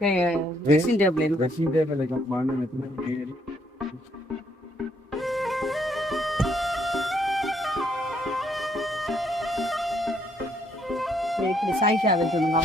Dressing table dressing table மாண்டு மேரி இப்படி சாய்ஷா வச்சுருங்க.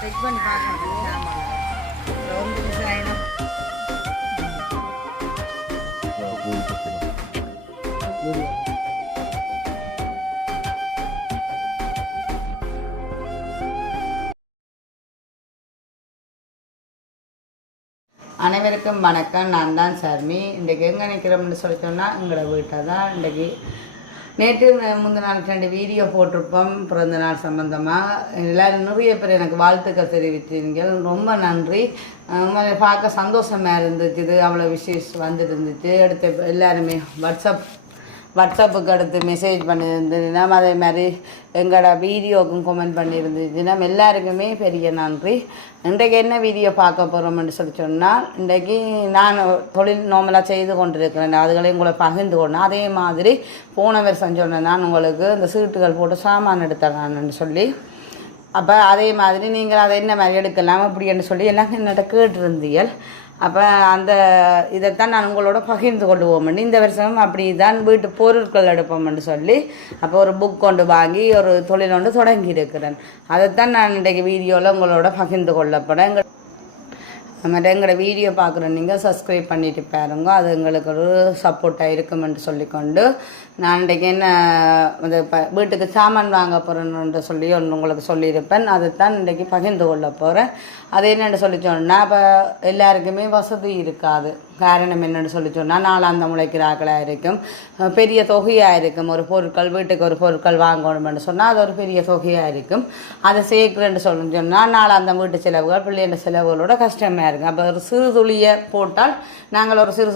செக் பண்ணி பார்க்கணும். ரொம்ப டிசைனும் அனைவருக்கும் வணக்கம். நான் தான் சர்மி. இன்றைக்கு எங்கே நிற்கிறோம்னு சொல்லி சொன்னால் எங்களோட வீட்டை தான். இன்றைக்கி நேற்று முந்தின நாள் 2 வீடியோ போட்டிருப்போம் பிறந்த நாள் சம்மந்தமாக. எல்லோரும் நிறைய பேர் எனக்கு வாழ்த்துக்கள் தெரிவித்தீர்கள். ரொம்ப நன்றி. பார்க்க சந்தோஷமாக இருந்துச்சு. இது அவ்வளோ விஷயம் வந்துட்டு இருந்துச்சு. அடுத்து எல்லாருமே வாட்ஸ்அப்புக்கு அடுத்து மெசேஜ் பண்ணியிருந்துச்சுன்னா, அதே மாதிரி எங்களோட வீடியோவுக்கும் கமெண்ட் பண்ணியிருந்துச்சுன்னா எல்லாருக்குமே பெரிய நன்றி. இன்றைக்கு என்ன வீடியோ பார்க்க போகிறோம்னு சொல்லி சொன்னால், இன்றைக்கு நான் தொழில் நார்மலாக செய்து கொண்டிருக்கிறேன். அதுகளையும் உங்களை பகிர்ந்து கொண்டேன். அதே மாதிரி போன வருஷம் சொன்னேன் நான் உங்களுக்கு இந்த சீட்டுகள் போட்டு சாமான் எடுத்துடலான்னு சொல்லி. அப்போ அதே மாதிரி நீங்கள் அதை என்ன மாதிரி எடுக்கலாம் அப்படின்னு சொல்லி எல்லாம் என்னட்ட கேட்டிருந்தீர்கள். அப்போ அந்த இதைத்தான் நான் உங்களோட பகிர்ந்து கொள்வோம்னு. இந்த வருஷம் அப்படி தான் வீட்டு பொருட்கள் எடுப்போம்னு சொல்லி அப்போ ஒரு புக் கொண்டு வாங்கி ஒரு தொழில் ஒன்று தொடங்கி இருக்கிறேன். அதைத்தான் நான் இன்றைக்கு வீடியோவில் உங்களோட பகிர்ந்து கொள்ளப்படேன். எங்களோட வீடியோ பார்க்குற நீங்கள் சப்ஸ்கிரைப் பண்ணிட்டு பாருங்க. அது எங்களுக்கு ஒரு சப்போர்ட்டாக இருக்குமென்று சொல்லிக்கொண்டு நான் இன்றைக்கு என்ன இந்த வீட்டுக்கு சாமான் வாங்க போகிறேன்னு சொல்லி ஒன்று உங்களுக்கு சொல்லியிருப்பேன். அதைத்தான் இன்றைக்கி பகிர்ந்து கொள்ள போகிறேன். அது என்னென்னு சொல்லி சொன்னால், இப்போ எல்லாருக்குமே வசதி இருக்காது. காரணம் என்னென்னு சொல்லி சொன்னால், நாளாந்த முளைக்கிறாக்களாக இருக்கும், பெரிய தொகையாக இருக்கும். ஒரு பொருட்கள் வீட்டுக்கு ஒரு பொருட்கள் வாங்கணும்னு சொன்னால் அது ஒரு பெரிய தொகையாக இருக்கும். அதை சேர்க்குறேன்னு சொல்லி சொன்னால் நாளாந்த வீட்டு செலவுகள் பிள்ளைங்க செலவுகளோட கஷ்டமாக இருக்கும். அப்போ ஒரு சிறு துளியை போட்டால் நாங்கள் ஒரு சிறு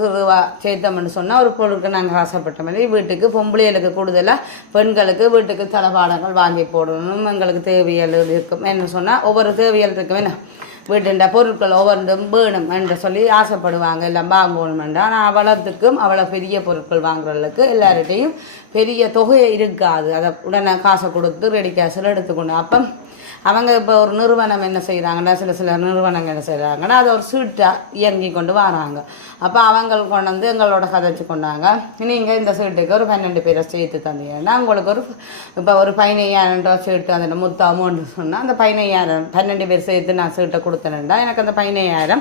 சேர்த்தோம்னு சொன்னால் ஒரு பொருளுக்கு நாங்கள் ஆசைப்பட்ட மாதிரி வீட்டுக்கு பொம்பளைகளுக்கு கூடுதலாக பெண்களுக்கு வீட்டுக்கு தளபாடங்கள் வாங்கி போடணும். எங்களுக்கு தேவையல் இருக்கும். என்ன சொன்னால் ஒவ்வொரு தேவையல் இருக்கும். என்ன வீட்டுண்ட பொருட்கள் ஒவ்வொன்றும் வேணும் என்று சொல்லி ஆசைப்படுவாங்க. எல்லாம் வாங்கணுமெண்டா. ஆனால் அவ்வளோத்துக்கும் அவ்வளோ பெரிய பொருட்கள் வாங்குறதுக்கு எல்லார்கிட்டையும் பெரிய தொகை இருக்காது. அதை உடனே காசை கொடுத்து ரெடி கேஷில் எடுத்துக்கணும். அப்போ அவங்க இப்போ ஒரு நிறுவனம் என்ன செய்கிறாங்கன்னா, சில நிறுவனங்கள் என்ன செய்கிறாங்கன்னா, அதை ஒரு சீட்டாக இயங்கி கொண்டு வராங்க. அப்போ அவங்க கொண்டு வந்து எங்களோட கதைச்சு கொண்டாங்க, நீங்கள் இந்த சீட்டுக்கு ஒரு 12 பேரை சேர்த்து தந்தீங்கன்னா உங்களுக்கு ஒரு இப்போ ஒரு 15,000 ரூபா சீட்டு அந்த மொத்த அமௌண்ட்டு சொன்னால் அந்த 15,000 12 பேர் சேர்த்து நான் சீட்டை கொடுத்தேன்டா எனக்கு அந்த 15,000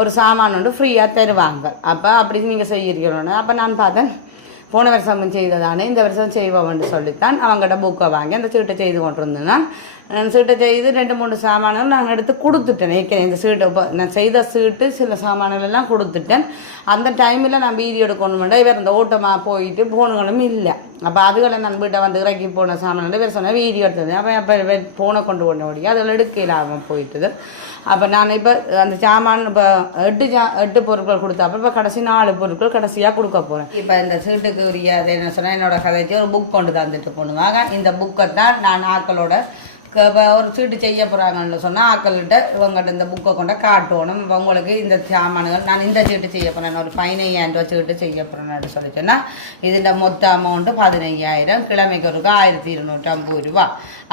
ஒரு சாமான் ஒன்று ஃப்ரீயாக தருவாங்க. அப்போ அப்படி நீங்கள் செய்கிறீங்களோன்னு அப்போ நான் பார்த்தேன், போன வருஷம் செய்ததானே இந்த வருஷம் செய்வோம்னு சொல்லித்தான் அவங்கள்ட்ட புக்கை வாங்கி அந்த சீட்டை செய்து கொண்டு இருந்தேன். நான் சீட்டை செய்து 2-3 சாமான்கள் நான் எடுத்து கொடுத்துட்டேன். ஏற்கனவே இந்த சீட்டை இப்போ நான் செய்த சீட்டு சில சாமான்கள் எல்லாம் கொடுத்துட்டேன். அந்த டைமில் நான் வீடியோ எடுக்கணுமெண்டா இவர் இந்த ஓட்டமாக போயிட்டு போனுங்களும் இல்லை. அப்போ அதுகளை நான் வீட்டை வந்து இறக்கி போன சாமான்கள் இவர் சொன்னால் வீடியோ எடுத்தது. அப்போ போனை கொண்டு ஓடி அதில் எடுக்க இல்லாமல் போயிட்டுது. அப்போ நான் இப்போ அந்த சாமான் இப்போ 8 பொருட்கள் கொடுத்தப்போ இப்போ கடைசி 4 பொருட்கள் கடைசியாக கொடுக்க போகிறேன். இப்போ இந்த சீட்டுக்கு உரிய அதை என்ன சொன்னால் என்னோட கதைக்கு ஒரு புக் கொண்டு தந்துட்டு போனுவாங்க. இந்த புக்கை தான் நான் ஆக்களோட ஒரு சீட்டு செய்ய போகிறாங்கன்னு சொன்னால் ஆக்கள்கிட்ட இவங்ககிட்ட இந்த புக்கை கொண்ட காட்டணும். உங்களுக்கு இந்த சாமான்கள் நான் இந்த சீட்டு செய்ய போகிறேன், ஒரு 15,000 ரூபா சீட்டு செய்ய போகிறேன்னு சொல்லி சொன்னால் இதுன்ற மொத்த அமௌண்ட்டு 15,000, கிழமைக்கு ஒரு 1,250 ரூபா.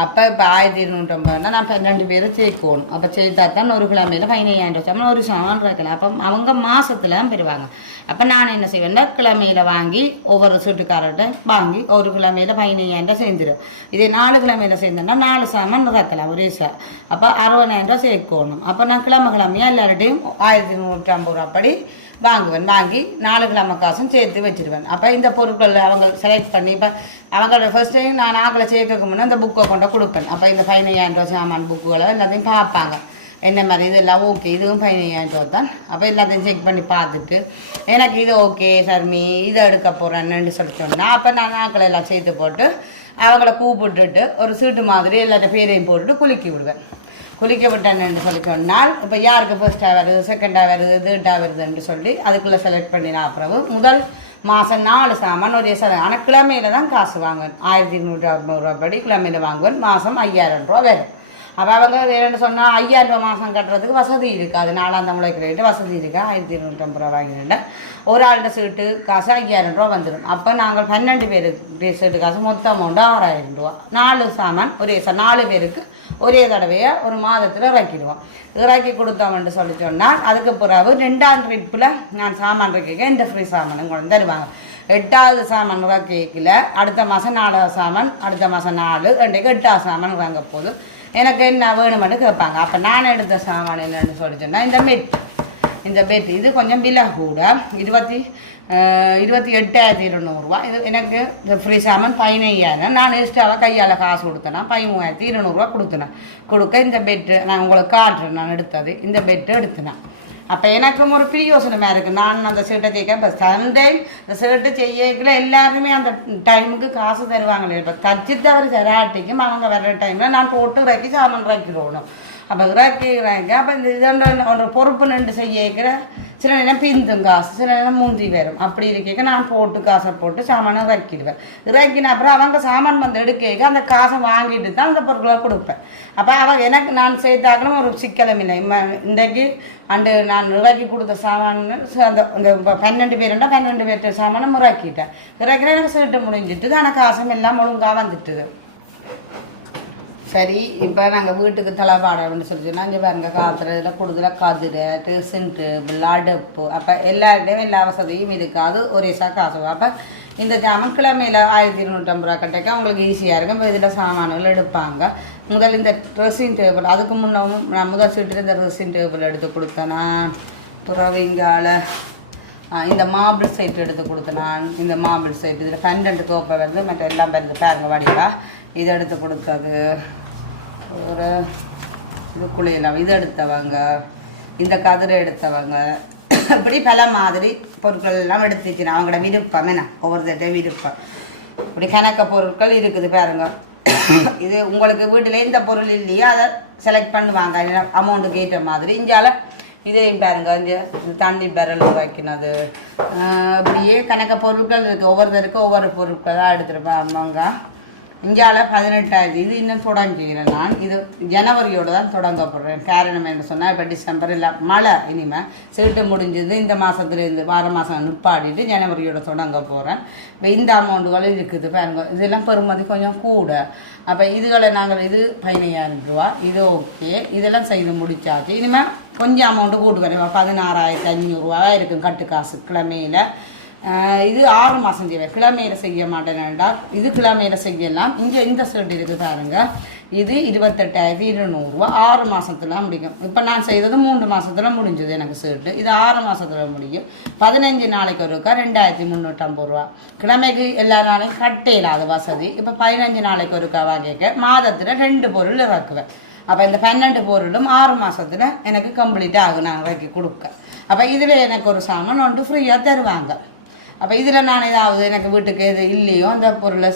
அப்போ இப்போ 1,250 நான் 12 பேரை சேர்க்கணும். அப்போ சேர்த்தா தான் ஒரு கிழமையில் 15,000 ரூபா ஒரு சாமான் இருக்கலாம். அப்போ அவங்க மாதத்தில் தான் பெறுவாங்க. அப்போ நான் என்ன செய்வேன்னா கிழமையில் வாங்கி ஒவ்வொரு சீட்டுக்காரர்கிட்ட வாங்கி ஒரு கிழமையில் 15,000 சேர்ந்துடும். இதே 4 கிழமையில் சேர்ந்தேன்னா 4 சாமான் இருக்கலாம் ஒரே சார். அப்போ 60,000 ரூபா சேர்க்கணும். அப்போ நான் கிழமையாக எல்லார்ட்டையும் 1,350 ரூபா அப்படி வாங்குவேன். வாங்கி 4 கிழமை காசும் சேர்த்து வச்சுருவேன். அப்போ இந்த பொருட்கள் அவங்க செலக்ட் பண்ணி இப்போ அவங்களோட ஃபர்ஸ்ட் டைம் நான் ஆக்களை சேர்க்க முன்னே இந்த புக்கை கொண்டு கொடுப்பேன். அப்போ இந்த 15,000 ரூபா சாமான் புக்குகளை எல்லாத்தையும் பார்ப்பாங்க. என்ன மாதிரி இதெல்லாம் ஓகே, இதுவும் 15,000 ரூபா தான். அப்போ எல்லாத்தையும் செக் பண்ணி பார்த்துட்டு எனக்கு இது ஓகே சர்மி இதை எடுக்க போகிறேன்னு சொல்லி சொன்னால் அப்போ நான் நாக்களை எல்லாம் சேர்த்து போட்டு அவங்கள கூப்பிட்டுட்டு ஒரு சீட்டு மாதிரி எல்லாத்த பேரையும் போட்டுட்டு குலுக்கி விடுவேன். குளிக்க விட்டேன்னு சொல்லி சொன்னால் இப்போ யாருக்கு ஃபர்ஸ்ட்டாக வருது, செகண்டாக வருது, தேர்டாக வருதுன்னு சொல்லி அதுக்குள்ளே செலக்ட் பண்ணினா அப்புறம் முதல் மாதம் 4 சாமான் ஒரே ஆனால் கிழமையில் தான் காசு வாங்குவேன். 1250 ரூபா படி கிழமையில் வாங்குவேன். மாதம் 5000 ரூபா வரும். அப்போ அவங்க என்னென்னு சொன்னால் 5000 ரூபா மாதம் கட்டுறதுக்கு வசதி இருக்குது. அது 4ஆம் தமிழ் ரேட்டு வசதி இருக்குது. 1250 ரூபா வாங்கினேன். ஒரு ஆள்கிட்ட சீட்டு காசு 5000 ரூபா வந்துடும். அப்போ நாங்கள் 12 பேருக்கு சீட்டு காசு மொத்த அமௌண்ட்டு 6000 ரூபா. 4 சாமான் ஒரே 4 பேருக்கு ஒரே தடவையாக ஒரு மாதத்தில் இறக்கிடுவோம். இறக்கி கொடுத்தோம்னு சொல்லி சொன்னால் அதுக்கு பிறகு 2ஆம் ட்ரிப்பில் நான் சாமான் இறக்கிக்க இந்த ஃப்ரீ சாமான் கொண்டு தருவாங்க. 8வது சாமான் இறக்கிக்கல அடுத்த மாதம் 4வது சாமான், அடுத்த மாதம் 4 2க்கு 8வது சாமான் வாங்க போதும். எனக்கு என்ன வேணுமென்னு கேட்பாங்க. அப்போ நான் எடுத்த சாமான் என்னென்னு சொல்லி சொன்னால் இந்த பெட் இது கொஞ்சம் விலை கூட 28,200 ரூபா. இது எனக்கு இந்த ஃப்ரீ சாமான் 15,000. நான் எக்ஸ்ட்ராவாக கையால் காசு கொடுத்தேன்னா 13,200 ரூபா கொடுக்க இந்த பெட்டு நான் உங்களுக்கு காட்டுறேன். நான் எடுத்தது இந்த பெட்டு எடுத்தேன். அப்போ எனக்கும் ஒரு பிரியோசனமாக இருக்குது. நான் அந்த சீட்டை தேய்க்க இப்போ சண்டே இந்த சீட்டு செய்யல எல்லாருமே அந்த டைமுக்கு காசு தருவாங்களே. இப்போ தச்சு தவறு தராட்டிக்கும் அவங்க வர்ற டைமில் நான் போட்டு இறக்கி சாமான் இறக்கிடணும். அப்போ இறக்கிறாங்க. அப்போ இந்த இதோட ஒரு பொறுப்பு நின்று செய்யக்கிற சில நேரம் பிந்தும் காசு, சில நேரம் மூந்தி வரும். அப்படி இருக்க நான் போட்டு காசை போட்டு சாமானை இறக்கிடுவேன். இறக்கின அப்புறம் அவங்க சாமான் வந்து எடுக்க அந்த காசை வாங்கிட்டு தான் அந்த பொருட்களை கொடுப்பேன். அப்போ அவங்க எனக்கு நான் சேர்த்தாக்கணும் ஒரு சிக்கலும் இல்லை. இன்றைக்கு நான் இறக்கி கொடுத்த சாமான் அந்த 12 பேருண்டா 12 பேர்த்த சாமானை இறக்கிட்டேன். இறக்கிற எனக்கு சீட்டு முடிஞ்சிட்டு ஆனால் காசும் எல்லாம் ஒழுங்காக வந்துட்டுது. சரி, இப்போ நாங்கள் வீட்டுக்கு தலைப்பாடன்னு சொல்லிச்சுன்னா இங்கே பாருங்க காத்துற இதில் கூடுதலாக கதிரை டிசன்ட்டு அடுப்பு. அப்போ எல்லாருடையும் எல்லா வசதியும் இருக்காது. ஒரே காசு. அப்போ இந்த சாமான் கிழமையில் 1250 ரூபா கட்டைக்கு அவங்களுக்கு ஈஸியாக இருக்கும். இப்போ இதில் சாமான்கள் எடுப்பாங்க. முதல் இந்த ட்ரெஸ்ஸிங் டேபிள் அதுக்கு முன்னவும் நான் முதல் சீட்டு இந்த ட்ரெஸ்ஸிங் டேபிள் எடுத்து கொடுத்தேன்னா புறவிங்கால இந்த மார்பிள் செட் எடுத்து கொடுத்தேன். நான் இந்த மார்பிள் செட் இதில் 12 கோப்பை வருது, மற்ற எல்லாம் வருது பாருங்க வடிவா. இது எடுத்து கொடுத்தது ஒரு இது குளியலாம் இது எடுத்தவங்க, இந்த கதிரை எடுத்தவங்க, இப்படி பல மாதிரி பொருட்கள் எல்லாம் எடுத்துக்கிறேன். அவங்களோட விருப்பம் என்ன ஒவ்வொருத்தட்டையும் விருப்பம். இப்படி கணக்க பொருட்கள் இருக்குது பாருங்க. இது உங்களுக்கு வீட்டில் இந்த பொருள் இல்லையோ அதை செலக்ட் பண்ணுவாங்க அமௌண்ட்டுக்கு ஏற்ற மாதிரி. இங்கால இதையும் பாருங்க, இங்கே தண்ணி பேரல் வைக்கினது அப்படியே கணக்க பொருட்கள் இருக்குது. ஒவ்வொருத்தருக்கும் ஒவ்வொரு பொருட்கள் தான் எடுத்துருப்பேன் அம்மாங்க. இந்தியாவில் 18,000. இது இன்னும் தொடங்கிக்கிறேன். நான் இது ஜனவரியோடு தான் தொடங்க போடுறேன். காரணம் என்ன சொன்னால் இப்போ டிசம்பர் இல்லை மழை, இனிமேல் சீட்டு முடிஞ்சது இந்த மாதத்துலேருந்து வார மாதம் நிப்பாடிட்டு ஜனவரியோட தொடங்க போகிறேன். இப்போ இந்த அமௌண்ட்டுகளும் இருக்குது பாருங்க. இதெல்லாம் பெறுமதி கொஞ்சம் கூட. அப்போ இதுகளை நாங்கள் இது 15,000 ரூபா. இது ஓகே, இதெல்லாம் செய்து முடிச்சாச்சு. இனிமேல் கொஞ்சம் அமௌண்ட்டு கூட்டுவேன். 16,500 ரூபா இருக்கும் கட்டு காசு கிழமையில். இது 6 மாதம் செய்வேன். கிழமையில் செய்ய மாட்டேன்டா. இது கிழமையில் செய்யலாம். இங்கே இந்த சீட்டு இருக்குது பாருங்க. இது 28,200 ரூபா. 6 மாதத்துல முடியும். இப்போ நான் செய்தது 3 மாதத்தில் முடிஞ்சது எனக்கு சீட்டு. இது 6 மாதத்தில் முடியும். 15 நாளைக்கு ஒருக்கா 2,350 ரூபா. கிழமைக்கு எல்லா நாளையும் கட்டையில்லாத வசதி. இப்போ 15 நாளைக்கு ஒருக்கா வாங்கிக்க மாதத்தில் 2 பொருள் இறக்குவேன். அப்போ இந்த 12 பொருளும் 6 மாதத்தில் எனக்கு கம்ப்ளீட்டாக ஆகும் நான் இறக்கி கொடுக்க. அப்போ இதில் எனக்கு ஒரு சாமான் ஒன்று ஃப்ரீயாக தருவாங்க. அப்போ இதில் நான் ஏதாவது எனக்கு வீட்டுக்கு எது இல்லையோ அந்த பொருளை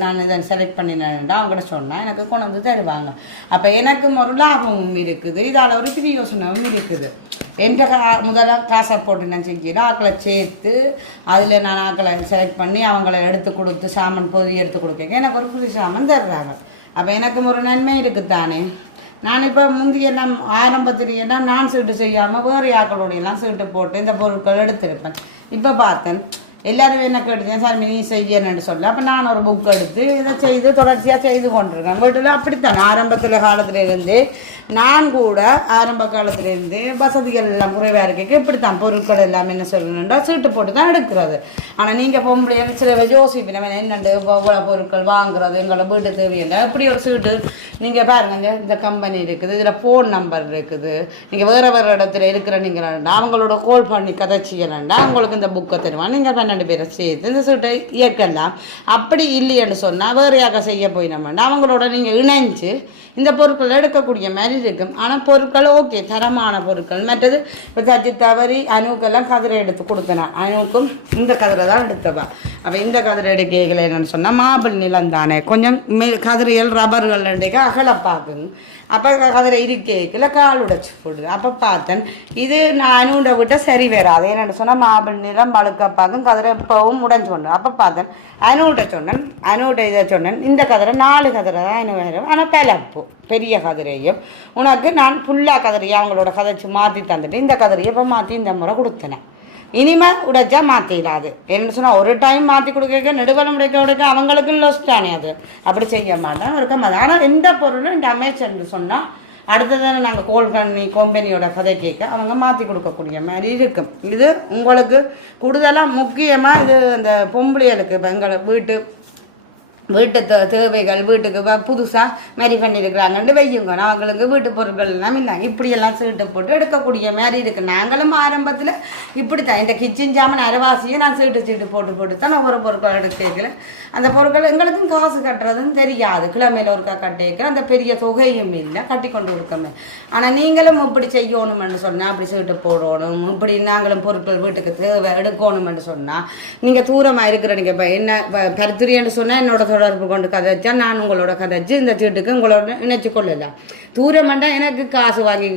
நான் இதை செலக்ட் பண்ணினேன்டா அவங்கள்ட்ட சொன்னால் எனக்கு கொண்டு வந்து தருவாங்க. அப்போ எனக்கும் ஒரு லாபமும் இருக்குது, இதால் ஒரு பிரியோசனமும் இருக்குது. என்ற முதல்ல காசை போட்டு நான் செஞ்சுட்டு ஆக்களை சேர்த்து அதில் நான் ஆக்களை செலக்ட் பண்ணி அவங்கள எடுத்து கொடுத்து சாமான் பொதி எடுத்து கொடுக்க எனக்கு ஒரு புது சாமான் தர்றாங்க. அப்போ எனக்கும் ஒரு நன்மை இருக்குத்தானே. நான் இப்போ முந்தையெல்லாம் ஆரம்பத்திலேயெல்லாம் நான் சீட்டு செய்யாமல் வேறு ஆக்களோடையெல்லாம் சீட்டு போட்டு இந்த பொருட்கள் எடுத்திருப்பேன். இப்போ பார்த்தேன் எல்லாரும் என்ன கேட்டுச்சேன் சார் நீ செய்யணுன்னு சொல்ல. அப்போ நான் ஒரு புக் எடுத்து இதை செய்து தொடர்ச்சியாக செய்து கொண்டிருக்கேன். வீட்டில் அப்படித்தான் ஆரம்பத்தில் காலத்துலேருந்து நான் கூட ஆரம்ப காலத்துலேருந்து வசதிகள் எல்லாம் குறைவாக இருக்க இப்படித்தான் பொருட்கள் எல்லாம் என்ன சொல்லணுன்றா சீட்டு போட்டு தான் எடுக்கிறது. ஆனால் நீங்கள் பொம்பளை சில யோசிப்பின என்னண்டு இவ்வளோ பொருட்கள் வாங்குறது எங்களை வீட்டு தேவையில்லை. இப்படி ஒரு சீட்டு நீங்கள் பாருங்க இந்த கம்பெனி இருக்குது, இதில் ஃபோன் நம்பர் இருக்குது. நீங்கள் வேறு வேறு இடத்துல இருக்கிற நீங்கள் அவங்களோட கால் பண்ணி கதைச்சியலண்டா அவங்களுக்கு இந்த புக்கை தருவாங்க. நீங்கள் 12 பேரை சேர்த்து இந்த சீட்டை இயக்கலாம். அப்படி இல்லைன்னு சொன்னால் வேறையாக செய்ய போயினோம்னா அவங்களோட நீங்கள் இணைஞ்சு இந்த பொருட்கள் எடுக்கக்கூடிய மாதிரி இருக்கும். ஆனால் பொருட்கள் ஓகே, தரமான பொருட்கள். மற்றது இப்போ தச்சு தவறி அணுக்கெல்லாம் கதிரை எடுத்து கொடுத்தேன். அணுக்கும் இந்த கதிரை தான் எடுத்தவா. அப்போ இந்த கதிரை எடுக்கைகள் என்னென்னு சொன்னால் மாபிள் நிலம் தானே, கொஞ்சம் கதிரைகள் ரப்பர்கள் அகலப்பாக்குங்க. அப்போ கதிரை இருக்கைக்குள்ள கால் உடைச்சி போடுது. அப்போ பார்த்தேன் இது நான் அணுண்ட விட்ட சரி வராது. என்னென்னு சொன்னால் மாபிள் நிலம் பழுக்கப்பாக்கும் கதிரை இப்போவும் உடைஞ்சு கொண்டு. அப்போ பார்த்தேன் அணுகிட்ட சொன்னேன், அணுகிட்ட இதை சொன்னேன், இந்த கதிரை 4 கதிரை தான் அணு வேணும். ஆனால் பிளப்பு பெரிய கதிரையும் உனக்கு நான் ஃபுல்லாக கதிரையை அவங்களோட கதைச்சி மாற்றி தந்துட்டு இந்த கதிரையை இப்போ மாற்றி இந்த முறை கொடுத்தேன். இனிமேல் உடைச்சா மாற்றிடாது. என்ன சொன்னால் ஒரு டைம் மாற்றி கொடுக்க நெடுவலம் உடைக்க அவங்களுக்கும் லொஸ் தானே. அது அப்படி செய்ய மாட்டேன் இருக்க மாட்டேன். ஆனால் எந்த பொருளும் டேமேஜ் என்று சொன்னால் அடுத்ததானே நாங்கள் கோல் பண்ணி கம்பெனியோட கதை கேட்க அவங்க மாற்றி கொடுக்கக்கூடிய மாதிரி இருக்கும். இது உங்களுக்கு கூடுதலாக முக்கியமாக இது இந்த பொம்பளைகளுக்கு இப்போ எங்களை வீட்டு தேவைகள் வீட்டுக்கு புதுசாக மாரி பண்ணியிருக்கிறாங்கன்னு வையுங்க. அவங்களுக்கு வீட்டு பொருட்கள் எல்லாம் இல்லை, இப்படியெல்லாம் சீட்டு போட்டு எடுக்கக்கூடிய மாதிரி இருக்குது. நாங்களும் ஆரம்பத்தில் இப்படி தான் இந்த கிச்சன் ஜாமன் அரைவாசியை நான் சீட்டு போட்டு தான் ஒவ்வொரு பொருட்கள் எடுக்கல. அந்த பொருட்கள் எங்களுக்கும் காசு கட்டுறதுன்னு தெரியாது. கிழமையில் ஒருக்கா கட்டிக்கிற அந்த பெரிய தொகையும் இல்லை, கட்டி கொண்டு கொடுக்கணும். ஆனால் நீங்களும் இப்படி செய்யணுமென்னு சொன்னால் அப்படி சீட்டு போடணும், இப்படி நாங்களும் பொருட்கள் வீட்டுக்கு தேவை எடுக்கணுமென்னு சொன்னால் நீங்கள் தூரமாக இருக்கிற நீங்கள் இப்போ என்ன கருத்துரியன்னு சொன்னால் என்னோட தொடர்பு கொண்டு கதைச்சா நான் உங்களோட கதைச்சு இந்த சீட்டுக்கு உங்களோட இணைச்சி கொள்ளலாம். தூரமாண்டா எனக்கு காசு வாங்கி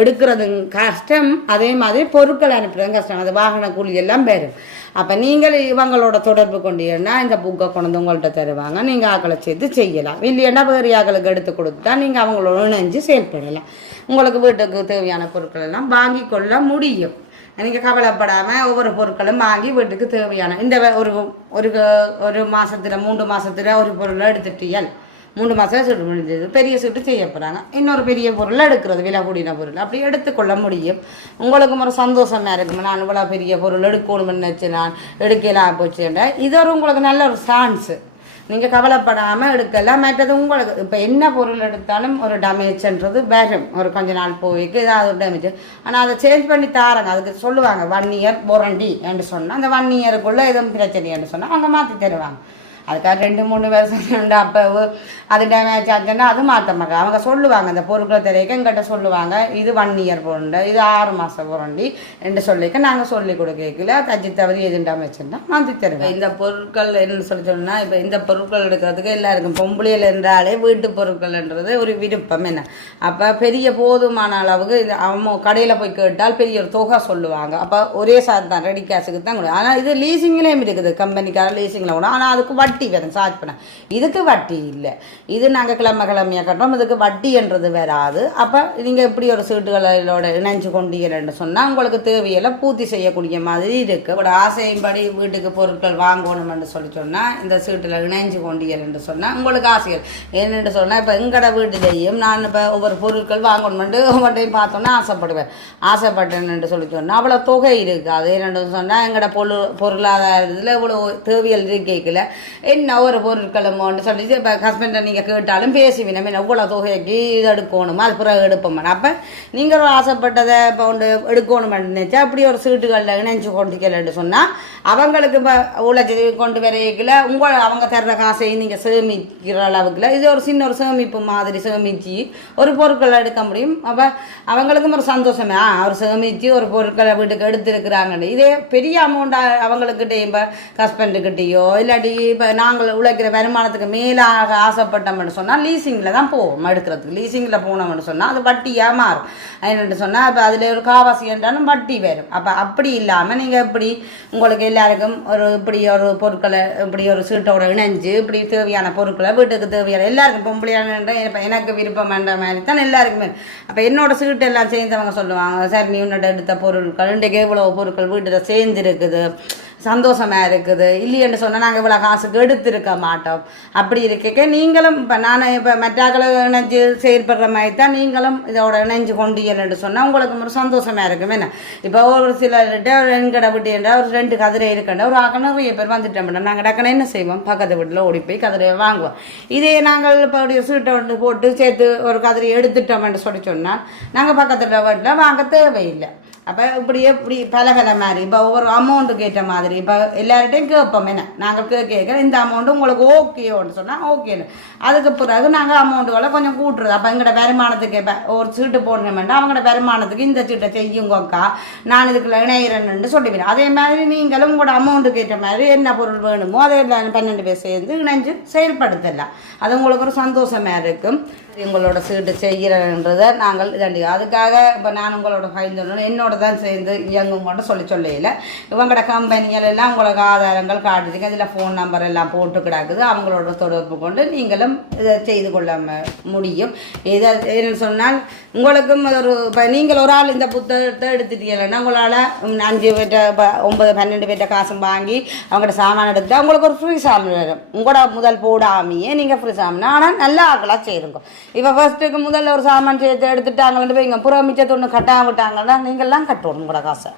எடுக்கிறது கஷ்டம், அதே மாதிரி பொருட்கள் அனுப்புறது கஷ்டம். அது வாகன கூலி எல்லாம் பேரும். அப்போ நீங்கள் இவங்களோட தொடர்பு கொண்டீங்கன்னா இந்த புக்கை கொண்டு உங்கள்கிட்ட தருவாங்க, நீங்கள் ஆக்களை சேர்த்து செய்யலாம். இல்லைன்னா வேறு ஆக்களுக்கு எடுத்து கொடுத்தா நீங்கள் அவங்களோட இணைஞ்சு செயல்படலாம். உங்களுக்கு வீட்டுக்கு தேவையான பொருட்கள் எல்லாம் வாங்கி கொள்ள முடியும். நீங்கள் கவலைப்படாமல் ஒவ்வொரு பொருட்களும் வாங்கி வீட்டுக்கு தேவையான இந்த ஒரு மாதத்தில் 3 மாதத்தில் ஒரு பொருளை எடுத்துட்டியல் 3 மாதம் சீட்டு முடிஞ்சது. பெரிய சீட்டு செய்ய போகிறாங்க, இன்னொரு பெரிய பொருளை எடுக்கிறது, விலை கூடின பொருள் அப்படி எடுத்துக்கொள்ள முடியும். உங்களுக்கும் ஒரு சந்தோஷமாக இருக்கும். நான் இவ்வளோ பெரிய பொருள் எடுக்கணும்னு வச்சு நான் எடுக்கலாம் போச்சுன்ற இது ஒரு உங்களுக்கு நல்ல ஒரு சான்ஸு. நீங்கள் கவலைப்படாமல் எடுக்கலாம். மற்றது உங்களுக்கு இப்போ என்ன பொருள் எடுத்தாலும் ஒரு டேமேஜ்ன்றது வரும். ஒரு கொஞ்ச நாள் போய்க்கு ஏதாவது ஒரு டேமேஜ், ஆனால் அதை சேஞ்ச் பண்ணி தாராங்க. அதுக்கு சொல்லுவாங்க 1 இயர் வாரண்டி என்று சொன்னால் அந்த 1 இயருக்குள்ளே எதுவும் பிரச்சனைன்னு சொன்னால் அவங்க மாற்றி தருவாங்க. அதுக்காக 2-3 வருஷம் அப்போ அது டேமேஜ் ஆச்சுன்னா அது மாற்ற மாட்டாங்க. அவங்க சொல்லுவாங்க அந்த பொருட்களை தெரியக்க எங்கிட்ட சொல்லுவாங்க இது 1 இயர் போரண்டி, இது 6 மாதம் போரண்டி என்று சொல்லிக்க நாங்கள் சொல்லி கொடுக்கல. தச்சு தவறி எது டேமேஜ்னா மாற்றி தருவோம். இந்த பொருட்கள் என்ன சொல்லி சொன்னால் இப்போ இந்த பொருட்கள் எடுக்கிறதுக்கு எல்லாருக்கும் பொம்பளையில் என்றாலே வீட்டு பொருட்கள்ன்றது ஒரு விருப்பம். என்ன அப்போ பெரிய போதுமான அளவுக்கு இது அவங்க கடையில் போய் கேட்டால் பெரிய ஒரு தொகை சொல்லுவாங்க. அப்போ ஒரே சார் தான் ரெடி கேஷுக்கு தான் கொடுக்கும். ஆனால் இது லீசிங்லேயும் இருக்குது, கம்பெனிக்கார லீசிங்கில் கூட. ஆனால் அதுக்கு வட்டி வரும் சார்ஜ் பண்ண. இதுக்கு வட்டி இல்லை. இது நாங்கள் கிழமையாக கட்டுறோம், இதுக்கு வட்டின்றது வராது. அப்போ நீங்கள் இப்படி ஒரு சீட்டுகளோட இணைஞ்சு கொண்டீங்கன்னு சொன்னால் உங்களுக்கு தேவையெல்லாம் பூர்த்தி செய்யக்கூடிய மாதிரி இருக்குது. ஒரு ஆசையின்படி வீட்டுக்கு பொருட்கள் வாங்கணும்னு சொல்லி சொன்னால் இந்த சீட்டில் இணைஞ்சு கொண்டீங்கன்னு சொன்னால் உங்களுக்கு ஆசைகள் என்னென்னு சொன்னால் இப்போ எங்கட வீட்டிலேயும் நான் இப்போ ஒவ்வொரு பொருட்கள் வாங்கணுமெண்டு ஒவ்வொன்றையும் பார்த்தோன்னா ஆசைப்பட்டேன்னு சொல்லி சொன்னால் அவ்வளோ தொகை இருக்குது. அது என்னென்னு சொன்னால் எங்கட பொருளாதாரத்தில் இவ்வளோ தேவையல் இருக்கையில் என்ன ஒரு பொருட்களும் சொல்லிட்டு இப்போ ஹஸ்பண்டை நீங்கள் கேட்டாலும் பேசுவீங்க எவ்வளோ தொகைக்கு இது எடுக்கணுமா அது பிறகு எடுப்போம். அப்போ நீங்கள் ஒரு ஆசைப்பட்டதை இப்போ ஒன்று எடுக்கணுமென்னு நினச்சா அப்படி ஒரு சீட்டுகளில் இணைஞ்சு கொண்டிக்கலன்னு சொன்னால் அவங்களுக்கு இப்போ உழைச்சி கொண்டு வரையில அவங்க தர்ற காசையும் நீங்கள் சேமிக்கிற அளவுக்குல இது ஒரு சின்ன ஒரு சேமிப்பு மாதிரி சேமித்து ஒரு பொருட்களை எடுக்க முடியும். அப்போ அவங்களுக்கும் ஒரு சந்தோஷமே அவர் சேமித்து ஒரு பொருட்களை வீட்டுக்கு எடுத்துருக்குறாங்கன்னு. இதே பெரிய அமௌண்ட்டாக அவங்களுக்கிட்டே இப்போ ஹஸ்பண்டுக்கிட்டேயோ இல்லாட்டி இப்போ நாங்கள் உழைக்கிற வருமானத்துக்கு மேலாக ஆசைப்பட்டோம்னு சொன்னால் லீசிங்கில் தான் போவோம் எடுக்கிறதுக்கு. லீசிங்கில் போனோம்னு சொன்னால் அது வட்டியாக மாறும். என்னென்னு சொன்னால் இப்போ அதில் ஒரு காவாசி என்றாலும் வட்டி வரும். அப்போ அப்படி இல்லாமல் நீங்கள் இப்படி உங்களுக்கு எல்லாருக்கும் இப்படி ஒரு பொருட்களை இப்படி ஒரு சீட்டோட இணைஞ்சு இப்படி தேவையான பொருட்களை வீட்டுக்கு தேவையான எல்லாருக்கும் பொம்பளையான எனக்கு விருப்பம் என்ற மாதிரி தான் எல்லாருக்குமே. அப்போ என்னோட சீட்டு எல்லாம் சேர்ந்தவங்க சொல்லுவாங்க சார் நீ உன்னோட எடுத்த பொருட்கள் இன்றைக்கு இவ்வளோ பொருட்கள் வீட்டில் சேர்ந்துருக்குது, சந்தோஷமாக இருக்குது. இல்லையென்று சொன்னால் நாங்கள் இவ்வளோ காசுக்கு எடுத்துருக்க மாட்டோம். அப்படி இருக்க நீங்களும் இப்போ நான் இப்போ மற்றாக்களை இணைஞ்சு செயல்படுற மாதிரி தான் நீங்களும் இதோட இணைஞ்சு கொண்டீங்கன்னு சொன்னால் உங்களுக்கு ஒரு சந்தோஷமாக இருக்கும். என்ன இப்போ ஒரு சிலர்கிட்ட ஒரு எங்கடை விட்டு என்றால் ஒரு 2 கதிரை இருக்கண்ட ஒரு நிறைய பேர் வந்துட்டோம். நாங்கள் டக்குன்னு என்ன செய்வோம், பக்கத்து வீட்டில் ஓடி போய் கதிரையை வாங்குவோம். இதே நாங்கள் இப்போ ஒரு சீட்டை ஒன்று போட்டு சேர்த்து ஒரு கதிரையை எடுத்துட்டோம்னு சொல்லி சொன்னால் நாங்கள் பக்கத்து வீட்டில் வாங்க தேவையில்லை. அப்போ இப்படி பல மாதிரி இப்போ ஒவ்வொரு அமௌண்ட்டுக்கு ஏற்ற மாதிரி இப்போ எல்லார்ட்டையும் கேட்போம் என்ன நாங்கள் கேட்க இந்த அமௌண்ட்டு உங்களுக்கு ஓகேன்னு சொன்னால் ஓகேன்னு அதுக்கு பிறகு நாங்கள் அமௌண்ட்டுகளை கொஞ்சம் கூட்டுறது அப்போ எங்களோட வருமானத்துக்கு இப்போ ஒரு சீட்டு போடணுமெண்டா அவங்களோட வருமானத்துக்கு இந்த சீட்டை செய்யுங்கக்கா நான் இதுக்குள்ள இணையிறேன்னு சொல்லிவிடுவேன். அதே மாதிரி நீங்களும் உங்களோட அமௌண்ட்டுக்கு ஏற்ற மாதிரி என்ன பொருள் வேணுமோ அதை 12 பேர் சேர்ந்து இணைஞ்சு செயல்படுத்தலாம். அது உங்களுக்கு ஒரு சந்தோஷமாக இருக்கும். உங்களோட சீட்டு செய்கிறன்றதை நாங்கள் இதாண்டி அதுக்காக இப்போ நான் உங்களோட பயந்துடணும் என்னோட தான் சேர்ந்து இயங்குங்கன்னு சொல்லையில் இவங்களோட கம்பெனிகள் எல்லாம் உங்களுக்கு ஆதாரங்கள் காட்டுறதுக்கு அதில் ஃபோன் நம்பர் எல்லாம் போட்டு கிடக்குது. அவங்களோட தொடர்பு கொண்டு நீங்களும் இதை செய்து கொள்ள முடியும். இதை என்ன சொன்னால் உங்களுக்கும் ஒரு இப்போ நீங்கள் ஒரு ஆள் இந்த புத்தகத்தை எடுத்துட்டீங்கன்னா உங்களால் 5 பேர்ட்ட 9 12 பேர்ட்ட காசும் வாங்கி அவங்களோட சாமான் எடுத்துட்டு அவங்களுக்கு ஒரு ஃப்ரீ சாமான் வரும். உங்களோட முதல் போடாமையே நீங்கள் ஃப்ரீ சாமான் ஆனால் நல்லா ஆக்களாக செய்யுங்க. இப்போ ஃபர்ஸ்ட்டுக்கு முதல்ல ஒரு சாமான் சேர்த்து எடுத்துட்டாங்கன்னு போய் இங்கே புறமிச்சத்தை ஒன்று கட்டாம விட்டாங்கன்னா நீங்கள்லாம் கட்டணும் கூட காசை.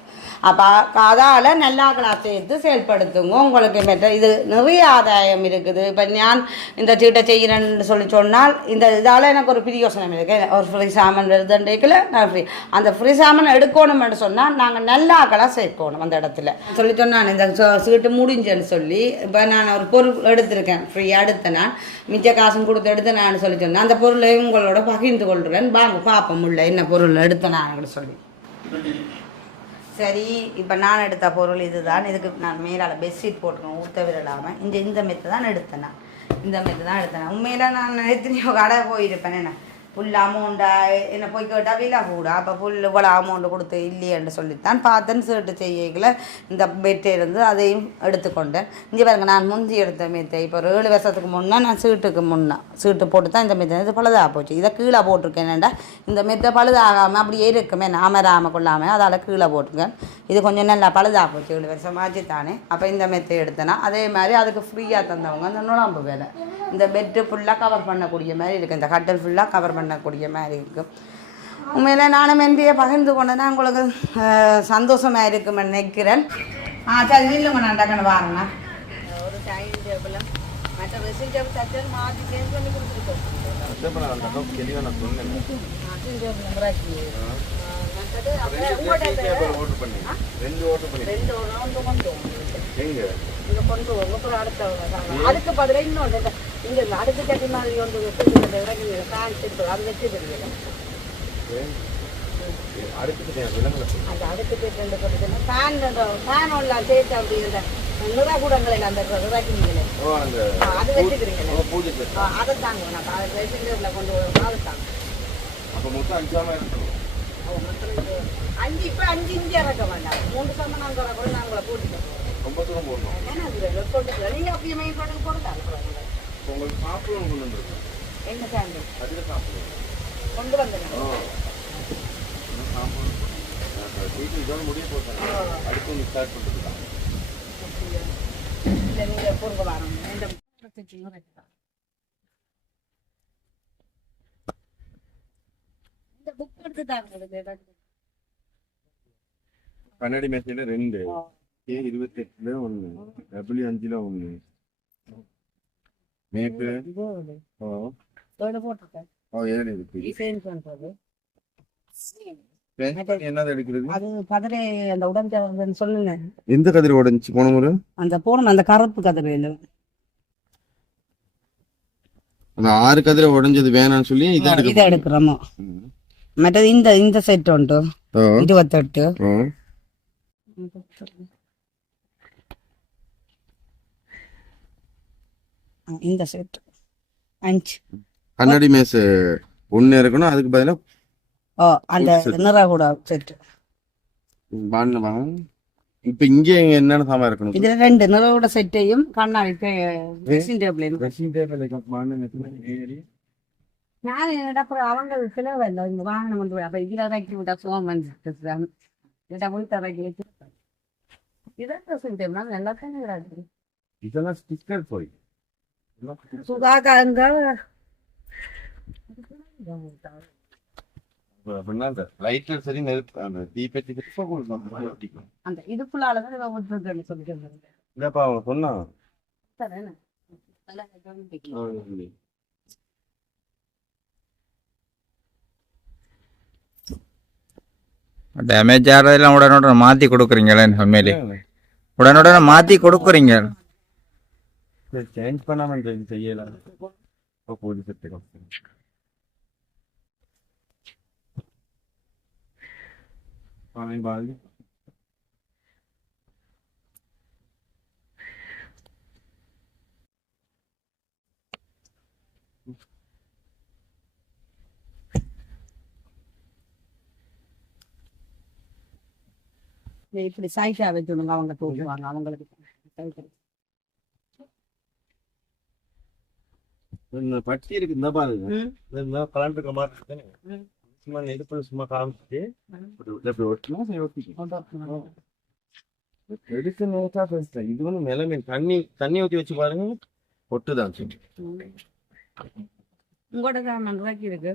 அப்போ அதால் நல்லா கிளாஸ் சேர்த்து செயல்படுத்துங்க. உங்களுக்கு மெட்ட இது நிறைய ஆதாயம் இருக்குது. இப்போ நான் இந்த சீட்டை செய்கிறேன்னு சொன்னால் இந்த இதால் எனக்கு ஒரு பிரியோசனம் இருக்குது. ஒரு ஃப்ரீ சாமான் எழுதுன்றீங்கள நான் ஃப்ரீ அந்த ஃப்ரீ சாமான் எடுக்கணும்னு சொன்னால் நாங்கள் நல்லா கிளாஸ் சேர்க்கணும் அந்த இடத்துல சொன்னான். இந்த சீட்டு முடிஞ்சேன்னு சொல்லி இப்போ நான் ஒரு பொருள் எடுத்திருக்கேன் ஃப்ரீயாக எடுத்தேன். நான் மிச்ச காசும் கொடுத்து எடுத்தேனான்னு சொன்னேன். அந்த பொருளை உங்களோட பகிர்ந்து கொள்கிறேன். வாங்க பார்ப்போம் உள்ள என்ன பொருள் எடுத்தேனான்னு சொல்லி. சரி இப்போ நான் எடுத்த பொருள் இதுதான். இதுக்கு நான் மேலால் பெட்ஷீட் போட்டுக்கணும் ஊற்ற விடலாமல் இந்த மெத்தை தான் எடுத்தேன். நான் இந்த மெத்தை தான் எடுத்தேன். உண்மையில நான் எத்தனையோ கடை போயிருப்பேன். என்ன ஃபுல் அமௌண்ட்டா என்ன போய் கேட்டால் விலை கூட அப்போ ஃபுல் இவ்வளோ அமௌண்ட்டு கொடுத்து இல்லையென்று சொல்லித்தான் பார்த்தேன்னு சீட்டு செய்யல இந்த பெட்டை இருந்து அதையும் எடுத்துக்கொண்டேன். இங்கே பாருங்க நான் முந்தி எடுத்த மெத்தை இப்போ ஒரு 7 வருஷத்துக்கு முன்னே நான் சீட்டு போட்டு தான் இந்த மெத்தை இது பழுதாக போச்சு. இதை கீழே போட்டிருக்கேன். என்னண்டா இந்த மெத்தை பழுதாகாமல் அப்படியே இருக்குமே அமராமல் கொள்ளாமல் அதால் கீழே போட்டிருக்கேன். இது கொஞ்சம் நல்லா பழுதாக போச்சு 7 வருஷம் ஆச்சு தானே. அப்போ இந்த மெத்தை எடுத்தேன்னா அதே மாதிரி அதுக்கு ஃப்ரீயாக தந்தவங்க அந்த நுழம்பு வேலை இந்த பெட்டு ஃபுல்லாக கவர் பண்ணக்கூடிய மாதிரி இருக்குது. இந்த கட்டல் ஃபுல்லாக கவர் பண்ணக்கூடிய மாதிரி இருக்குது. உண்மையில் நானும் எம்பியை பகிர்ந்து கொண்டேன்னா உங்களுக்கு சந்தோஷமாக இருக்குமென்னு நினைக்கிறேன். சரி இல்லைங்க நான் டக்குன்னு வாங்கண்ணா ஒரு டைம் டேபிளும் மற்ற ட்ரெஸ்ஸிங் டேபிள் சட்டன் மாற்றி சேஞ்ச் பண்ணி கொடுத்துருக்கோம். அதுக்கு பதிலாக இன்னொன்று இங்கே அடுக்கு சட்டி மாதிரி ஒன்று இறங்கி காய்ச்சி அது வச்சு தெரியல அந்த அடுக்கு சட்டி சொல்லிட்டு ஃபேன் எல்லாம் சேர்த்து அப்படி இந்த நிறக்கூடங்கள் அந்த இறக்கிங்களே அது வச்சுக்கிறீங்களே அதை தாங்க நான் கொண்டு அதை தாங்க. இப்போ 5 இஞ்சி இறக்க வேண்டாம் 3 சமம் நாங்கள் கூட நாங்களை போட்டுக்கிறோம். ரொம்ப தூரம் போடணும். நீங்கள் அப்படியே மெயின் ரோட்டுக்கு போடுறாங்க உங்களுக்கு சாப்பிடுவோம் கொண்டு வந்துருக்கோம். என்ன சாண்டு அதில் சாப்பிடுவோம் கொண்டு வந்துடுங்க. இதோட முடிய போட்டாங்க அடுத்து ஒன்று ஸ்டார்ட் பண்ணுறதுதான் இல்லை நீங்கள் போடுங்க வரணும். இந்த புக் எடுத்து தாங்க. கண்ணாடி மேசையில 2 A28ல 1 W5ல 1 மேப்பு ஏழு இருக்கு. என்னது எடுக்கிறது அது கதிரை அந்த உடஞ்ச சொல்லுங்க. எந்த கதிரை உடஞ்சி போன முறை அந்த போன அந்த கருப்பு கதிரையில அந்த 6 கதிரை உடஞ்சது வேணாம்னு சொல்லி இதை எடுக்கிறோமோ. மற்றது இந்த செட் உண்டு 28 இந்த செட் 5 கண்ணாடி மேச 1 இருக்கணும். அதுக்கு பதிலா அந்த நிறா கூட செட் இப்ப இங்க என்னென்ன சாமான் இருக்கணும். இதுல 2 நிறவோட செட்டையும் கண்ணாடி ட்ரெஸ்ஸிங் டேபிள் நான் என்னடா அப்புறம் அவங்க செலவு இல்லை இங்க வாகனம் வந்து அப்ப இதுல இறக்கி விட்டா சுகம் வந்து இதான் ட்ரெஸ்ஸிங் டேபிள் நல்லா தானே இதெல்லாம் ஸ்டிக்கர் போய் சுகாதாரங்க லைட்ல சரி அந்த தீபெட்டி அந்த இதுக்குள்ளாலதான் சொல்லிட்டு இல்லப்பா அவங்க சொன்னா டேமேஜ் ஆகிறதெல்லாம் உடனுடன் மாற்றி கொடுக்குறீங்களே உண்மையிலே உடனுடன் மாற்றி கொடுக்குறீங்க. சேஞ்ச் பண்ணாம செய்யலாம். போலீஸ் பாதி இப்படி சைட்டா வச்சுடுங்க, அவங்க தூக்குவாங்க அவங்களுக்கு. பட்டி இருக்கு இந்த பாருங்க, கலந்துருக்க மாதிரி சும்மா நெருப்பு சும்மா காமிச்சிட்டு ஒட்டினா எடுக்க நேரத்தா பேசுறேன். இது வந்து நிலைமை தண்ணி ஊற்றி வச்சு பாருங்க, ஒட்டுதான். உங்களோட நன்றாக்கி இருக்கு.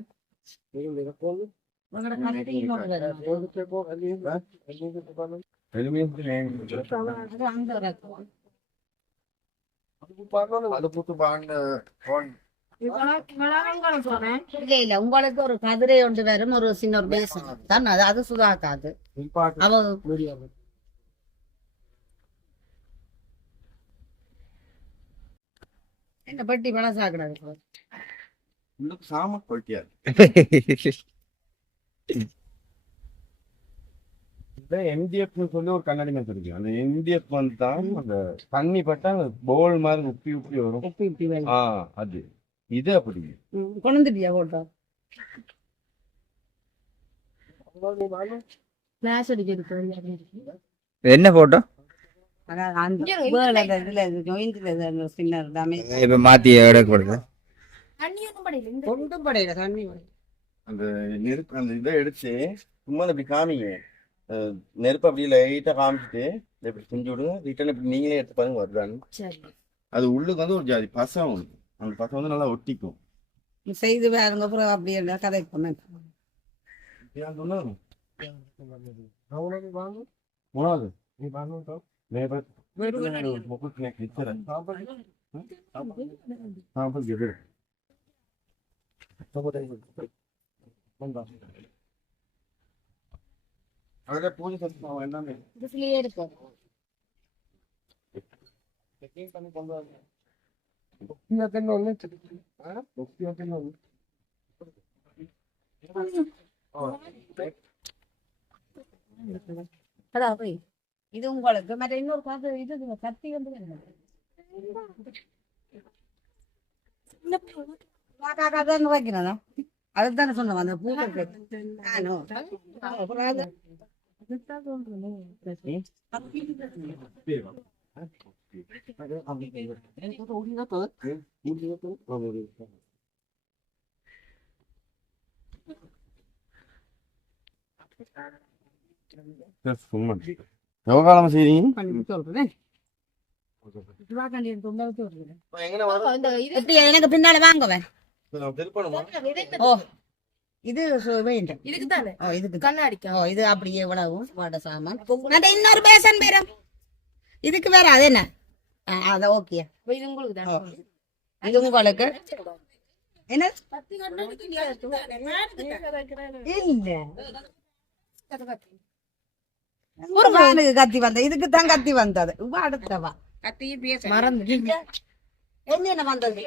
இல்ல உங்களுக்கு ஒரு கதிரை ஒன்று வரும், ஒரு சின்ன ஒரு பேசம் தான் அது, அது சுதாக்காது. என்ன பட்டி பழசாக்குறது சாம கொட்டியா MDF சொல்லி ஒரு கண்ணாடி மாதிரி இருக்கு. அந்த MDF வந்து தான் அந்த தண்ணி பட்டா போல் மாதிரி உப்பி உப்பி வரும். உப்பி உப்பி வரும். அது இது அப்படி கொண்டுட்டியா போட்டோ என்ன போட்டோ இப்ப மாத்தி எடுக்கப்படுது. அந்த நெருப்பு அந்த இதை எடுத்து சும்மா இப்படி காமிங்க, நெருப்பு அப்படி லைட்டா காமிச்சிட்டு இப்படி செஞ்சு விடுங்க. ரிட்டர்ன் இப்படி நீங்களே எடுத்து பாருங்க வருதான்னு. அது உள்ளுக்கு வந்து ஒரு ஜாதி பசை உண்டு, அந்த பசை வந்து நல்லா ஒட்டிக்கும். செய்து வேறுங்க அப்புறம் அப்படி கதை மூணாவது பூஜை எல்லாமே கொண்டு வந்து இது உங்களுக்கு மற்ற இன்னொரு காசு இது கத்தி வந்து வைக்கிறதா அதுதானே சொன்னோம். அந்த பூக்கள் எவ்வளவு செய்றீங்க சொல்றேன். எனக்கு பின்னால வாங்குவேன். ஓ இது வேண்டும் இது அப்படியே இவ்வளவும் சாமான். இன்னொரு பேசன் பேரம் இதுக்கு வேற அது என்ன அத ஓகே இது உங்களுக்கு என்ன ஒரு வானுக்கு கத்தி வந்த இதுக்கு தான் கத்தி வந்தது. அடுத்தவா கத்தி மறந்து என்ன வந்தது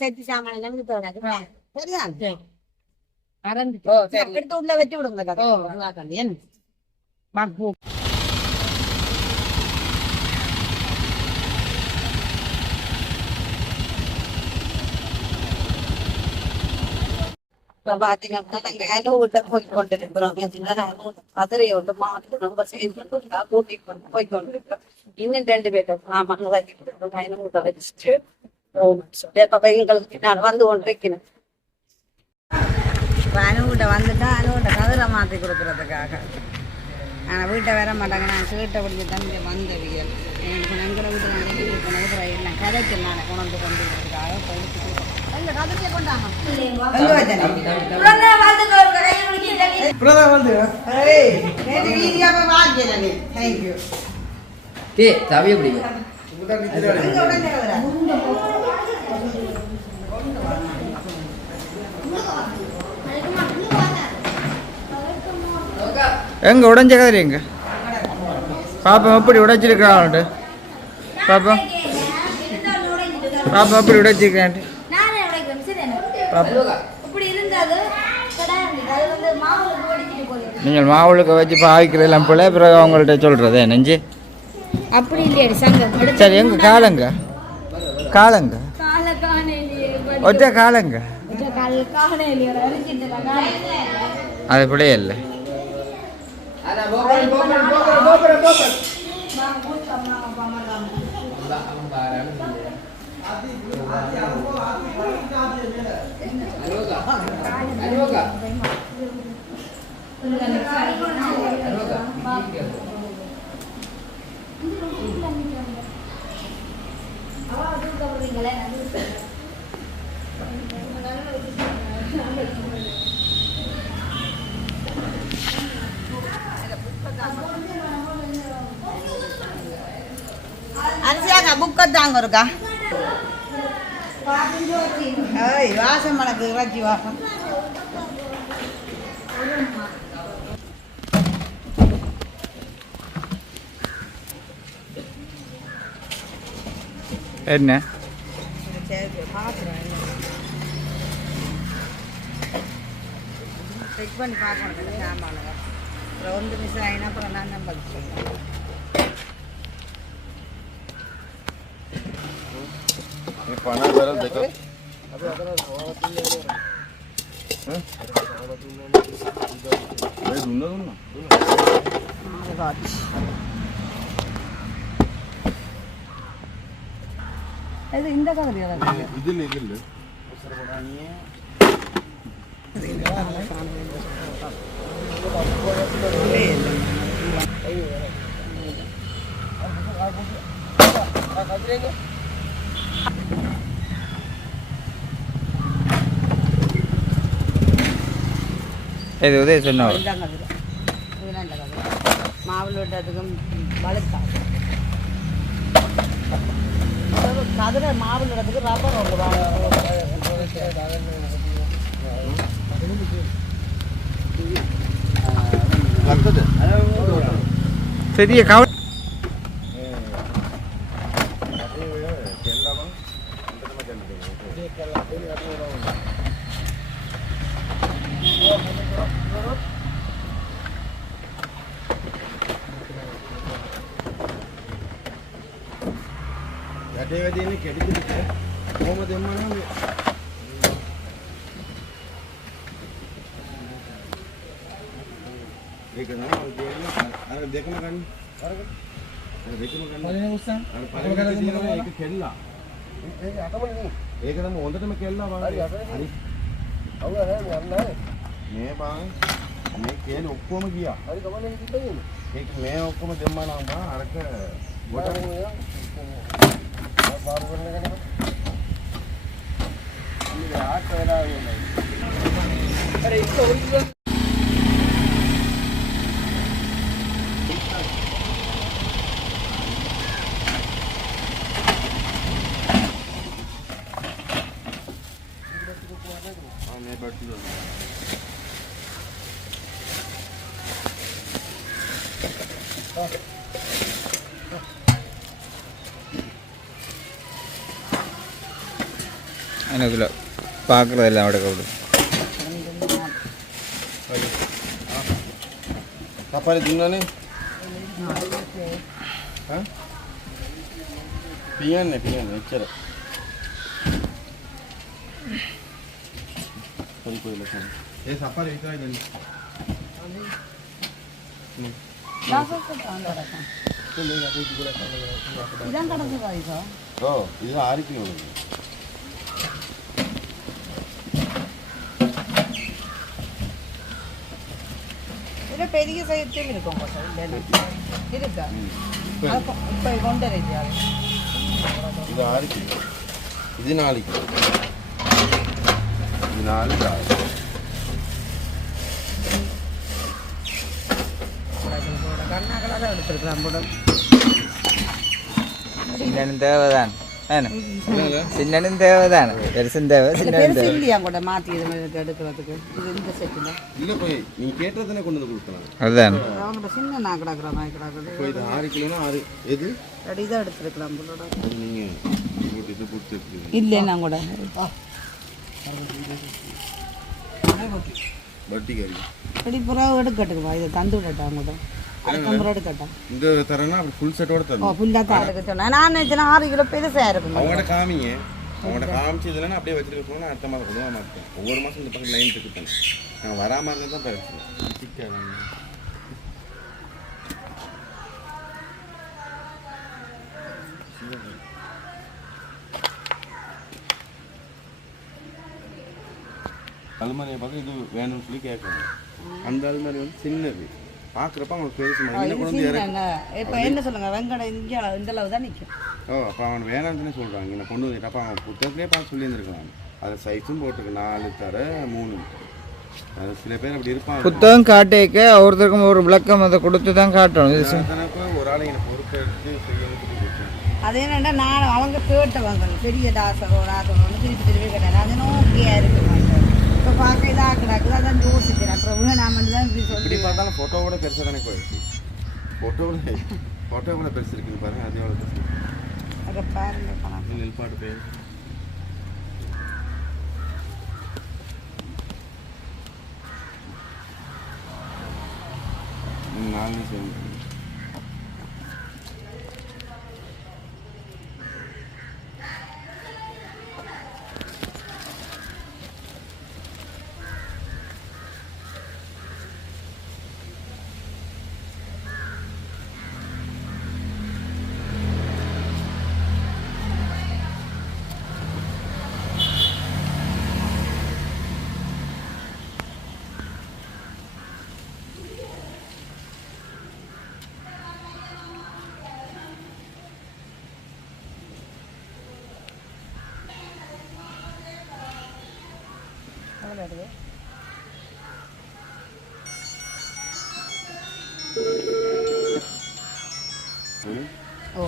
சேர்த்து சாமான எடுத்து உள்ள வச்சு விடுங்க. கதிரையோட்டு மாட்டு ரொம்ப சேர்ந்து கூட்டிட்டு போய்கொண்டிருக்கோம். இன்னும் 2 பேரும் வச்சுட்டு எங்களுக்கு நான் வந்து கொண்டிருக்கிறேன். அனுகிட்ட வந்துட்டா அனுகிட்ட கதிரை மாற்றி கொடுக்கறதுக்காக ஆனால் வீட்டை வர மாட்டாங்க. நான் வீட்டை பிடிச்சி தம்பி வந்தவியல் எனக்கு எங்களை வீட்டு வந்து போனது எல்லாம் கதைக்கு நான் கொண்டு கொண்டுக்காக போயிட்டு இந்த கதிரையை கொண்டாங்க தேங்க்யூ தவிய பிடிக்கும் எங்க உடைஞ்ச கதிரி எங்க பாப்பா எப்படி உடைச்சிருக்கிறான்ட்டு பாப்பா பாப்பா எப்படி உடைச்சிருக்கான்ட்டு பாப்பா நீங்கள் மாவுளுக்கு வச்சு பாவிக்கிறதெல்லாம் போல பிறகு அவங்கள்ட்ட சொல்கிறதே நெஞ்சு அப்படி இல்லையா சங்கம் சரி எங்க காலங்க காலங்க ஒற்ற காலங்க அது பிள்ளையே இல்லை அரிசியாக்கா புக்கை தாங்க இருக்கா ஏய் வாசம் மணக்கு இறைச்சி வாசம் என்ன செக் பண்ணி பார்க்கணும் சாமான அப்புறம் வந்து மிஸ் ஆகினா அப்புறம் நான் தான் பதில் சொல்லுவேன் பணம் வேற देखो இது இந்த கலர் ഇതില്ല இது உதய சொன்னவர் மாவில் விட்டதுக்கும் வலுத்தா கதிரை மாவில் விடுறதுக்கு ரப்பர் பெரிய கவலை වැඩේ වැඩේ කෙඩිදිට කොහොමද එම්මනම් ඒක නෑ අර දෙකම ගන්න අර දෙකම ගන්න පළවෙනි උස්සන් අර පළවෙනි තියෙනවා ඒක කෙල්ලා ඒක අතමනේ නේ ඒක තමයි හොඳටම කෙල්ලා බලන්න හරි අවුල නෑ යන්නේ මේ බං මේ කේල ඔක්කොම ගියා හරි ගමනේ කිව්වේ ඒක මේ ඔක්කොම දෙම්මා නම් බං අරක ගොඩ बार करने का नहीं ये हाथ वाला अरे इसको मैं बैठी हूँ எனக்குள்ள பார்க்குறதெல்லாம் അവിടെ கவுடு සපරි දුන්නනේ හා පියන්නේ එච්චර කොයි ලස්සන ඒ සපරි විතරයි දෙන්නේ இதான் கடந்து பாதிக்கா ஓ இது 6 கிலோ பெரிய சைஸும் இருக்கும் இருக்கா இப்போ கொண்டு வரீங்க இது 6 கிலோ இது 4 கிலோ இது 4 கிலோ இன்னும் தேவைதான் சின்னனும் தேவைதானே பெருசும் தேவை சின்னனும் பெருசு தேவை இல்லையா கூட மாற்றி இது எடுக்கிறதுக்கு இது இந்த செட்டில் இல்ல போய் நீ கேட்டதானே கொண்டு வந்து கொடுக்கலாம். அதுதான் அவங்கள்ட்ட சின்ன நான் கிடக்குற மாதிரி கிடக்குது இப்போ இது 6 கிலோனா 6 எது அப்படி தான் எடுத்துருக்கலாம் போலோட அது நீங்க போட்டு இது போட்டு எடுத்துக்கீங்க. இல்லைன்னா கூட வட்டி கறி அப்படி புறாவை எடுக்கட்டுக்குப்பா இதை தந்து விடட்டா கூட அதுக்கப்புறம் எடுக்கட்டா இந்த தரனா அப்படி ஃபுல் செட்டோட ஓ தரணும். ஃபுல்லாக தான் எடுக்க சொன்னேன் நான் நினச்சேன் 6 கிலோ பெருசாக இருக்கும் அவங்கள்ட்ட காமிங்க. அவங்கள்ட்ட காமிச்சதுலன்னா அப்படியே வச்சுருக்க சொன்னா அடுத்த மாதம் கொடுக்க மாட்டேன். ஒவ்வொரு மாதம் இந்த பக்கம் லைன் இருக்கு. நான் வராமல் இருந்தால் தான் பிரச்சனை. சிக்காது. அலுமாரியை பார்த்து இது வேணும்னு சொல்லி கேட்கணும். அந்த அலுமாரி வந்து சின்னது பார்க்குறப்ப அவங்களுக்கு பெருசு மாதிரி கொண்டு வந்து இறக்கி இப்போ என்ன சொல்லுங்க வெங்கடம் இங்கே இந்த அளவு தான் நிற்கும். ஓ அப்போ அவன் வேணாம்னு சொல்கிறாங்க. என்னை கொண்டு வந்து அப்போ அவன் புத்தகத்திலே பார்த்து சொல்லியிருந்துருக்கலாம். அது சைஸும் போட்டிருக்கு 4 தர 3. அது சில பேர் அப்படி இருப்பாங்க. புத்தகம் காட்டேக்க ஒருத்தருக்கும் ஒரு விளக்கம் அதை கொடுத்து தான் காட்டணும் ஒரு ஆளை என்னை பொறுப்பெடுத்து செய்யணும்னு சொல்லி கொடுத்தேன். அது என்னென்னா நான் அவங்க கேட்டவங்க பெரிய தாசரோ ராசரோ திருப்பி திருப்பி கேட்டேன் அது ஓகேயா இருக்கு மாட்டேன். இப்போ பார்க்க இதாக கிடக்குது அதான் யோசிக்கிறேன். அப்புறம் நான் மட்டும் தான் இப்படி இப்படி சொல்லி பார்த்தாலும் ஃபோட்டோவோட பெருசாக தானே போயிடுச்சு. ஃபோட்டோவோட பெருசு இருக்குன்னு பாருங்க. அது எவ்வளோ பெருசு அதை பாருங்க பணம் நெல்பாட்டு பேர் நாலு சேர்ந்து ஓ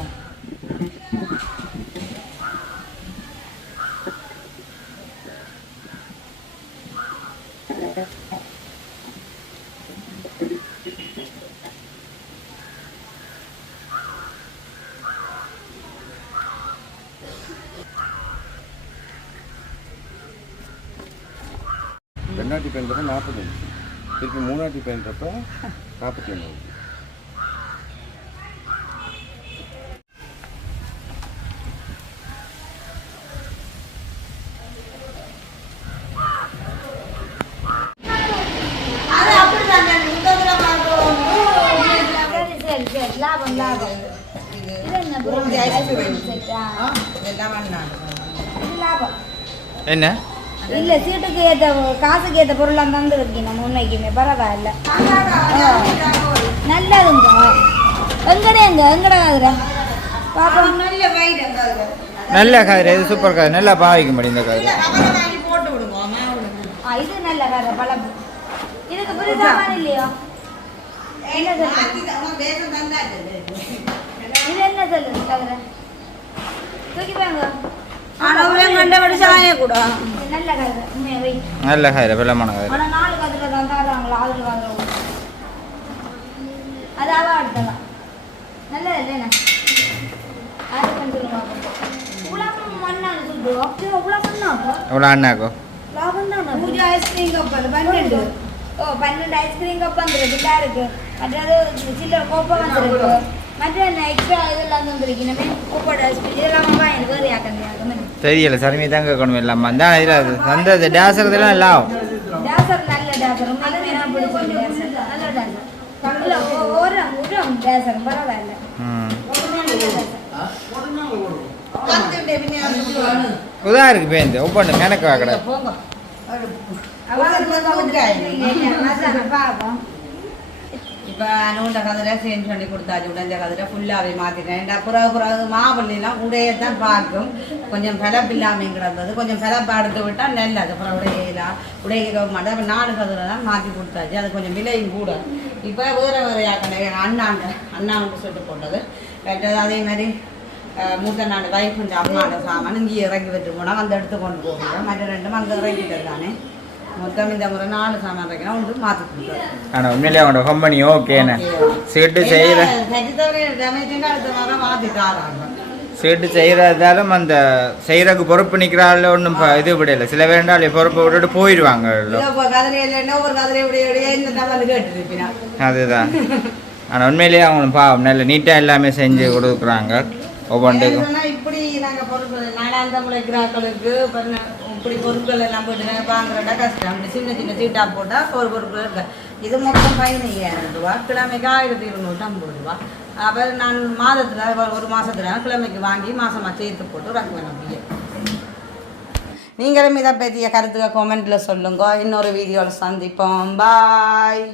ரெண்டாட்டி பேன்றப்ப 45. திருப்பி மூணாட்டி பேன்றப்ப 49. லாபம் லாபம் இது என்ன லாபம் என்ன இல்ல சீட்டுக்கு ஏற்ற காசுக்கு ஏற்ற பொருளாக தந்து இருக்கீங்க நம்ம உண்மைக்குமே பரவாயில்ல நல்லதுங்க எங்கடா காதுற பாப்பா நல்ல கதிரை இது சூப்பர் கதிரை நல்லா பாவிக்க முடியும் இந்த கதிரை இது நல்ல கதை பழம் இதுக்கு புரிசாமான இல்லையோ என்ன சொல்லு இது என்ன சொல்லுது கதிரை தூக்கி வாங்க நல்ல கதிரை உண்மையை வை நல்ல கதிரை வெள்ளமான கதிரை ஆனா 4 கதிரை தான் தராங்களா 6 கதிரை அது அவ அடுத்ததான் நல்லது இல்லைண்ணா அது கொஞ்சம் உலகம் மண்ணான்னு சொல்லுவோம் உலகம் பண்ணாப்போ எவ்வளோ அண்ணாக்கோ லாபம் தான் பூஜா ஐஸ்கிரீம் கப் 12 ஓ 12 ஐஸ்கிரீம் கப் வந்துருக்கு இருக்கு மற்றது சில்லற கோப்பை வந்துருக்கு மற்ற எக்ஸ்ட்ரா இதெல்லாம் வந்துருக்கீங்க கோப்போட ஐஸ்கிரீம் இதெல்லாம் வாங்கி வேறு யாக்கங்க தெரியல சரிமே தான் கேட்கணும் இல்லாமல் தான் இதில் அது அந்த டேசர்லாம் எல்லாம் ஆகும் டேசர் நல்ல டேசர் உங்களுக்கு என்ன பிடிச்சிருக்கு நல்ல டேசர் இல்லை ஒரு டேசர் பரவாயில்ல உதா இருக்கு பேருந்து ஒவ்வொன்று கணக்கு வாக்கடை இப்போ அனுண்ட கதிரை சேஞ்ச் பண்ணி கொடுத்தாச்சு உடஞ்ச கதிரை ஃபுல்லாகவே மாற்றிட்டேன் புறகு மாவல்லாம் உடையத்தான் பார்க்கும் கொஞ்சம் பிளப்பு இல்லாமல் கிடந்தது கொஞ்சம் பிளப்பு அடுத்து விட்டால் நல்லது அப்புறம் உடையலாம் உடைய மாட்டேன் அப்போ 4 கதிரை தான் மாற்றி கொடுத்தாச்சு அது கொஞ்சம் விலையும் கூட இப்போ வேறு யாக்கணும் அண்ணாவுக்கு சொல்லிட்டு போட்டது வேற்றது அதே மாதிரி மூத்த நாள் வைஃபுண்டு அம்மாவோட சாமான் இங்கே இறக்கி வச்சு போனால் வந்து எடுத்து கொண்டு போகிறோம். மற்ற ரெண்டும் அங்கே இறக்கிட்டது தானே. மொத்தம் இந்த முறை 4 சாமான் இறக்கினா ஒன்று மாற்றி கொடுத்தாரு. ஆனால் உண்மையிலேயே அவனோட கம்பெனி ஓகேண்ணே. சீட்டு செய்கிற சரி தவிர டேமேஜ் அடுத்த வாரம் மாற்றிட்டாராங்க. சீட்டு செய்கிறதாலும் அந்த செய்கிறதுக்கு பொறுப்பு நிற்கிறாள் ஒன்றும் இது விடலை. சில வேண்டாம் பொறுப்பை விட்டுட்டு போயிடுவாங்க. கதிரையில் ஒவ்வொரு கதிரையுடைய என்ன வந்து கேட்டுருப்பினா அதுதான். ஆனால் உண்மையிலேயே அவங்களும் பாவம் நல்ல நீட்டாக எல்லாமே செஞ்சு கொடுக்குறாங்க ஒவ்வொன்றுக்கும். இப்படி நாங்கள் பொருட்கள் நாடாந்த முளைக்கிறாக்களுக்கு இப்படி பொருட்கள் எல்லாம் போட்டு வாங்குறதா கஷ்டம். சின்ன சின்ன சீட்டா போட்டால் ஒரு பொருட்கள் இருக்கு. இது மொத்தம் 15,000 ரூபா, கிழமைக்கு 1250 ரூபா. அப்போ நான் மாதத்தில் ஒரு மாதத்துல கிழமைக்கு வாங்கி மாதமாக சேர்த்து போட்டு ரக்குவேன். அப்படியே நீங்களும் இதை பற்றிய கருத்துக்க கமெண்ட்டில் சொல்லுங்க. இன்னொரு வீடியோவில் சந்திப்போம். பாய்.